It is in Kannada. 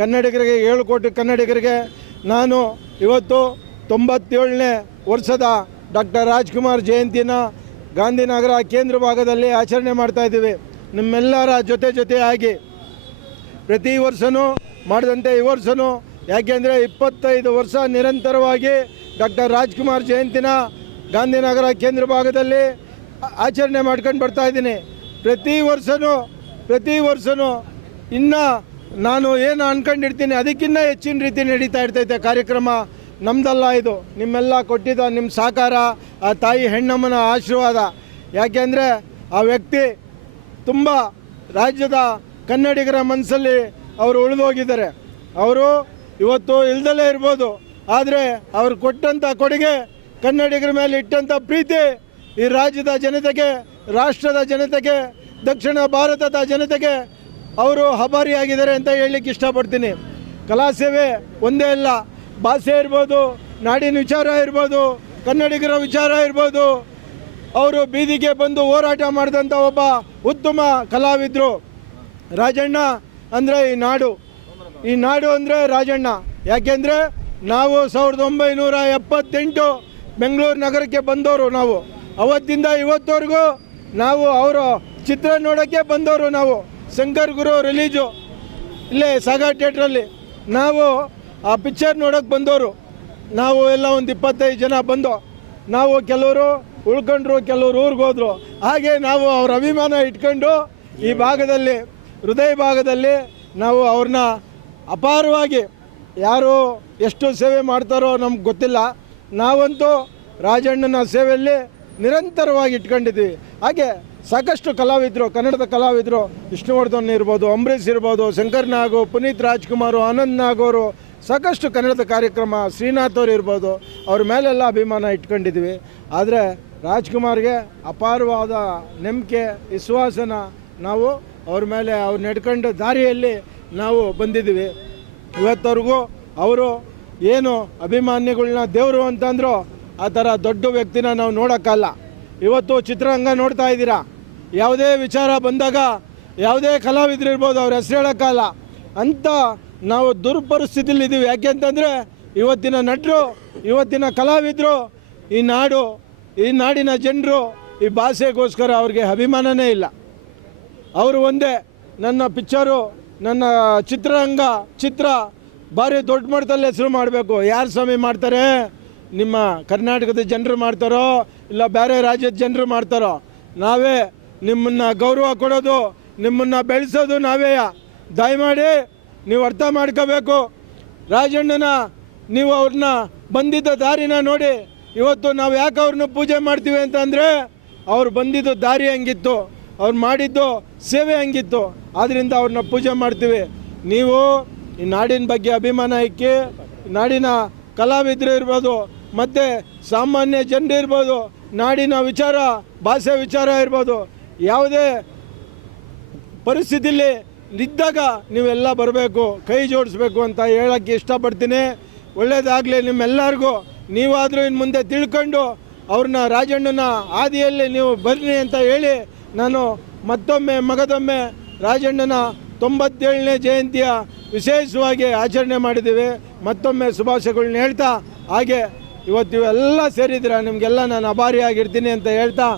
ಕನ್ನಡಿಗರಿಗೆ 7 ಕೋಟಿ ಕನ್ನಡಿಗರಿಗೆ ನಾನು ಇವತ್ತು 97ನೇ ವರ್ಷದ ಡಾಕ್ಟರ್ ರಾಜ್ಕುಮಾರ್ ಜಯಂತಿನ ಗಾಂಧಿನಗರ ಕೇಂದ್ರ ಭಾಗದಲ್ಲಿ ಆಚರಣೆ ಮಾಡ್ತಾಯಿದ್ದೀವಿ. ನಿಮ್ಮೆಲ್ಲರ ಜೊತೆಯಾಗಿ ಪ್ರತಿ ವರ್ಷವೂ ಮಾಡಿದಂತೆ ಈ ವರ್ಷವೂ, ಯಾಕೆಂದರೆ 25 ವರ್ಷ ನಿರಂತರವಾಗಿ ಡಾಕ್ಟರ್ ರಾಜ್ಕುಮಾರ್ ಜಯಂತಿನ ಗಾಂಧಿನಗರ ಕೇಂದ್ರ ಭಾಗದಲ್ಲಿ ಆಚರಣೆ ಮಾಡ್ಕೊಂಡು ಬರ್ತಾಯಿದ್ದೀನಿ. ಪ್ರತಿ ವರ್ಷವೂ ಇನ್ನು ನಾನು ಏನು ಅಂದ್ಕೊಂಡಿರ್ತೀನಿ ಅದಕ್ಕಿಂತ ಹೆಚ್ಚಿನ ರೀತಿ ನಡೀತಾ ಇರ್ತೈತೆ ಕಾರ್ಯಕ್ರಮ. ನಮ್ಮದಲ್ಲ ಇದು, ನಿಮ್ಮೆಲ್ಲ ಕೊಟ್ಟಿದ್ದ ನಿಮ್ಮ ಸಹಕಾರ, ಆ ತಾಯಿ ಹೆಣ್ಣಮ್ಮನ ಆಶೀರ್ವಾದ. ಯಾಕೆಂದರೆ ಆ ವ್ಯಕ್ತಿ ತುಂಬ ರಾಜ್ಯದ ಕನ್ನಡಿಗರ ಮನಸ್ಸಲ್ಲಿ ಅವರು ಉಳಿದೋಗಿದ್ದಾರೆ. ಅವರು ಇವತ್ತು ಇಲ್ದಲೇ ಇರ್ಬೋದು, ಆದರೆ ಅವರು ಕೊಟ್ಟಂಥ ಕೊಡುಗೆ, ಕನ್ನಡಿಗರ ಮೇಲೆ ಇಟ್ಟಂಥ ಪ್ರೀತಿ ಈ ರಾಜ್ಯದ ಜನತೆಗೆ, ರಾಷ್ಟ್ರದ ಜನತೆಗೆ, ದಕ್ಷಿಣ ಭಾರತದ ಜನತೆಗೆ ಅವರು ಆಭಾರಿಯಾಗಿದ್ದಾರೆ ಅಂತ ಹೇಳಲಿಕ್ಕೆ ಇಷ್ಟಪಡ್ತೀನಿ. ಕಲಾ ಸೇವೆ ಒಂದೇ ಅಲ್ಲ, ಭಾಷೆ ಇರ್ಬೋದು, ನಾಡಿನ ವಿಚಾರ ಇರ್ಬೋದು, ಕನ್ನಡಿಗರ ವಿಚಾರ ಇರ್ಬೋದು. ಅವರು ಬೀದಿಗೆ ಬಂದು ಹೋರಾಟ ಮಾಡಿದಂಥ ಒಬ್ಬ ಉತ್ತಮ ಕಲಾವಿದರು. ರಾಜಣ್ಣ ಅಂದರೆ ಈ ನಾಡು ಅಂದರೆ ರಾಜಣ್ಣ. ಯಾಕೆಂದರೆ ನಾವು 1978 ಬೆಂಗಳೂರು ನಗರಕ್ಕೆ ಬಂದವರು. ನಾವು ಅವತ್ತಿಂದ ಇವತ್ತವರೆಗೂ ನಾವು ಅವರ ಚಿತ್ರ ನೋಡೋಕ್ಕೆ ಬಂದವರು. ನಾವು ಶಂಕರ್ ಗುರು ರಿಲೀಜು ಇಲ್ಲೇ ಸಾಗರ್ ಥಿಯೇಟ್ರಲ್ಲಿ ನಾವು ಆ ಪಿಕ್ಚರ್ ನೋಡೋಕ್ಕೆ ಬಂದವರು. ನಾವು ಎಲ್ಲ ಒಂದು 25 ಜನ ಬಂದು, ನಾವು ಕೆಲವರು ಉಳ್ಕೊಂಡ್ರು, ಕೆಲವರು ಊರಿಗೆ ಹೋದರು. ಹಾಗೆ ನಾವು ಅವ್ರ ಅಭಿಮಾನ ಇಟ್ಕೊಂಡು ಈ ಭಾಗದಲ್ಲಿ, ಹೃದಯ ಭಾಗದಲ್ಲಿ ನಾವು ಅವ್ರನ್ನ ಅಪಾರವಾಗಿ, ಯಾರು ಎಷ್ಟು ಸೇವೆ ಮಾಡ್ತಾರೋ ನಮ್ಗೆ ಗೊತ್ತಿಲ್ಲ. ನಾವಂತೂ ರಾಜಣ್ಣನ ಸೇವೆಯಲ್ಲಿ ನಿರಂತರವಾಗಿ ಇಟ್ಕೊಂಡಿದ್ದೀವಿ. ಹಾಗೆ ಸಾಕಷ್ಟು ಕಲಾವಿದರು, ಕನ್ನಡದ ಕಲಾವಿದರು, ವಿಷ್ಣುವರ್ಧನ್ ಇರ್ಬೋದು, ಅಂಬರೀಷ್ ಇರ್ಬೋದು, ಶಂಕರ್ ನಾಗು, ಪುನೀತ್ ರಾಜ್ಕುಮಾರು, ಆನಂದ್ ನಾಗ್ ಅವರು, ಸಾಕಷ್ಟು ಕನ್ನಡದ ಕಾರ್ಯಕ್ರಮ, ಶ್ರೀನಾಥ್ ಅವರು ಇರ್ಬೋದು, ಅವ್ರ ಮೇಲೆಲ್ಲ ಅಭಿಮಾನ ಇಟ್ಕೊಂಡಿದ್ದೀವಿ. ಆದರೆ ರಾಜ್ಕುಮಾರ್ಗೆ ಅಪಾರವಾದ ನಂಬಿಕೆ, ವಿಶ್ವಾಸನ ನಾವು ಅವ್ರ ಮೇಲೆ ಅವ್ರು ನಡ್ಕೊಂಡು ದಾರಿಯಲ್ಲಿ ನಾವು ಬಂದಿದ್ದೀವಿ. ಇವತ್ತವರೆಗೂ ಅವರು ಏನು ಅಭಿಮಾನಿಗಳನ್ನ ದೇವರು ಅಂತಂದ್ರು, ಆ ಥರ ದೊಡ್ಡ ವ್ಯಕ್ತಿನ ನಾವು ನೋಡೋಕ್ಕಲ್ಲ. ಇವತ್ತು ಚಿತ್ರರಂಗ ನೋಡ್ತಾ ಇದ್ದೀರಾ, ಯಾವುದೇ ವಿಚಾರ ಬಂದಾಗ ಯಾವುದೇ ಕಲಾವಿದರು ಇರ್ಬೋದು, ಅವ್ರ ಹೆಸರು ಹೇಳೋಕ್ಕಲ್ಲ ಅಂತ ನಾವು ದುರ್ಪರಿಸ್ಥಿತಿಲಿದ್ದೀವಿ. ಯಾಕೆ ಅಂತಂದರೆ ಇವತ್ತಿನ ನಟರು, ಇವತ್ತಿನ ಕಲಾವಿದರು, ಈ ನಾಡು, ಈ ನಾಡಿನ ಜನರು ಈ ಭಾಷೆಗೋಸ್ಕರ ಅವ್ರಿಗೆ ಅಭಿಮಾನನೇ ಇಲ್ಲ. ಅವರು ಒಂದೇ, ನನ್ನ ಪಿಕ್ಚರು, ನನ್ನ ಚಿತ್ರರಂಗ ಚಿತ್ರ ಭಾರಿ ದೊಡ್ಡ ಮಟ್ಟದಲ್ಲಿ ಹೆಸರು ಮಾಡಬೇಕು. ಯಾರು ಸ್ವಾಮಿ ಮಾಡ್ತಾರೆ? ನಿಮ್ಮ ಕರ್ನಾಟಕದ ಜನರು ಮಾಡ್ತಾರೋ ಇಲ್ಲ ಬೇರೆ ರಾಜ್ಯದ ಜನರು ಮಾಡ್ತಾರೋ? ನಾವೇ ನಿಮ್ಮನ್ನು ಗೌರವ ಕೊಡೋದು, ನಿಮ್ಮನ್ನು ಬೆಳೆಸೋದು ನಾವೇ. ದಯಮಾಡಿ ನೀವು ಅರ್ಥ ಮಾಡ್ಕೋಬೇಕು. ರಾಜಣ್ಣನ ನೀವು ಅವ್ರನ್ನ ಬಂದಿದ್ದ ದಾರಿನ ನೋಡಿ. ಇವತ್ತು ನಾವು ಯಾಕೆ ಅವ್ರನ್ನ ಪೂಜೆ ಮಾಡ್ತೀವಿ ಅಂತಂದರೆ ಅವ್ರು ಬಂದಿದ್ದು ದಾರಿ ಹಂಗಿತ್ತು, ಅವ್ರು ಮಾಡಿದ್ದು ಸೇವೆ ಹಂಗಿತ್ತು, ಆದ್ದರಿಂದ ಅವ್ರನ್ನ ಪೂಜೆ ಮಾಡ್ತೀವಿ. ನೀವು ಈ ನಾಡಿನ ಬಗ್ಗೆ ಅಭಿಮಾನ ಇಕ್ಕಿ, ನಾಡಿನ ಕಲಾವಿದರು ಇರ್ಬೋದು, ಮತ್ತು ಸಾಮಾನ್ಯ ಜನರು ಇರ್ಬೋದು, ನಾಡಿನ ವಿಚಾರ, ಭಾಷೆ ವಿಚಾರ ಇರ್ಬೋದು, ಯಾವುದೇ ಪರಿಸ್ಥಿತಿಯಲ್ಲಿ ಇದ್ದಾಗ ನೀವೆಲ್ಲ ಬರಬೇಕು, ಕೈ ಜೋಡಿಸ್ಬೇಕು ಅಂತ ಹೇಳೋಕ್ಕೆ ಇಷ್ಟಪಡ್ತೀನಿ. ಒಳ್ಳೆಯದಾಗಲಿ ನಿಮ್ಮೆಲ್ಲರಿಗೂ. ನೀವಾದರೂ ಇನ್ನು ಮುಂದೆ ತಿಳ್ಕೊಂಡು ಅವ್ರನ್ನ ರಾಜಣ್ಣನ ಹಾದಿಯಲ್ಲಿ ನೀವು ಬರ್ರಿ ಅಂತ ಹೇಳಿ ನಾನು ಮತ್ತೊಮ್ಮೆ ಮಗದೊಮ್ಮೆ ರಾಜಣ್ಣನ 97ನೇ ಜಯಂತಿಯ ವಿಶೇಷವಾಗಿ ಆಚರಣೆ ಮಾಡಿದ್ದೀವಿ. ಮತ್ತೊಮ್ಮೆ ಶುಭಾಶಯಗಳನ್ನ ಹೇಳ್ತಾ, ಹಾಗೆ ಇವತ್ತು ಇವೆಲ್ಲ ಸೇರಿದ್ರೆ ನಿಮಗೆಲ್ಲ ನಾನು ಆಭಾರಿಯಾಗಿರ್ತೀನಿ ಅಂತ ಹೇಳ್ತಾ